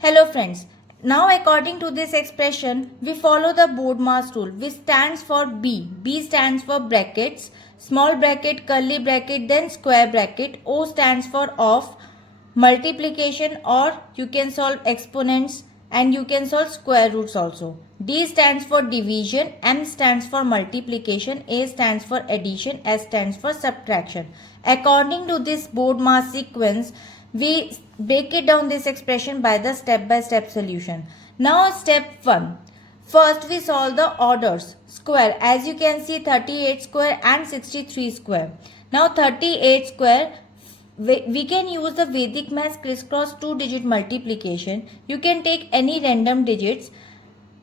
Hello friends. Now according to this expression, we follow the BODMAS rule which stands for B. B stands for brackets, small bracket, curly bracket, then square bracket. O stands for of, multiplication, or you can solve exponents and you can solve square roots also. D stands for division, M stands for multiplication, A stands for addition, S stands for subtraction. According to this BODMAS sequence, we break it down this expression by the step-by-step solution. Now step 1. First we solve the orders. Square, as you can see 38 square and 63 square. Now 38 square, we can use the Vedic math crisscross 2-digit multiplication. You can take any random digits.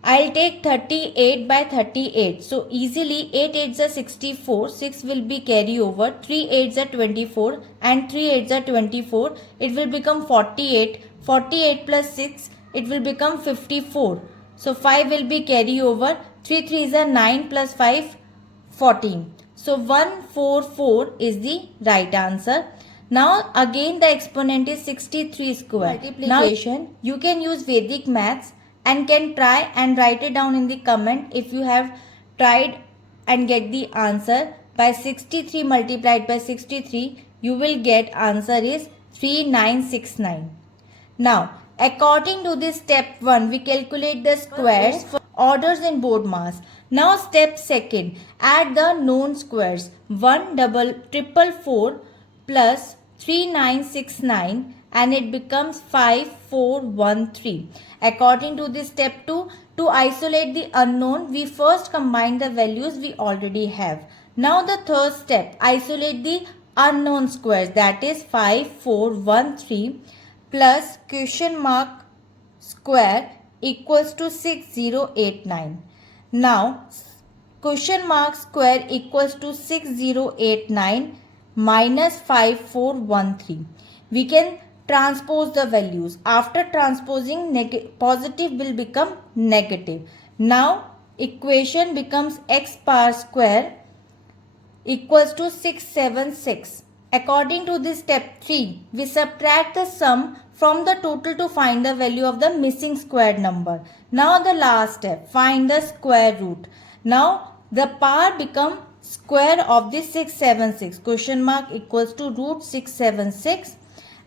I'll take 38 by 38. So easily 8 8s are 64. 6 will be carry over. 3 8s are 24 and 3 8s are 24. It will become 48. 48 plus 6, it will become 54. So 5 will be carry over. 3 3s are 9 plus 5, 14. So 144 is the right answer. Now again the exponent is 63 square. Multiplication, you can use Vedic maths and can try and write it down in the comment if you have tried and get the answer. By 63 multiplied by 63, you will get answer is 3969. Now according to this step 1, we calculate the squares for orders in BODMAS. Now step 2, add the known squares. 1 double triple 4 plus 3969 and it becomes 5413. According to this step 2, to isolate the unknown, we first combine the values we already have. Now the third step, isolate the unknown squares, that is 5413 plus question mark square equals to 6089. Now question mark square equals to 6089 minus 5413. We can transpose the values. After transposing, positive will become negative. Now equation becomes x power square equals to 676. According to this step 3, we subtract the sum from the total to find the value of the missing squared number. Now the last step, find the square root. Now the power become square of this 676. Question mark equals to root 676.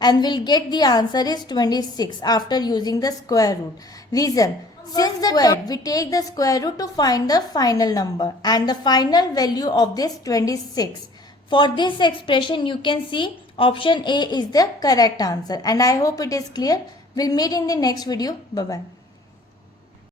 And we'll get the answer is 26 after using the square root. Reason, since the square, we take the square root to find the final number and the final value of this 26. For this expression, you can see option A is the correct answer. And I hope it is clear. We'll meet in the next video. Bye-bye.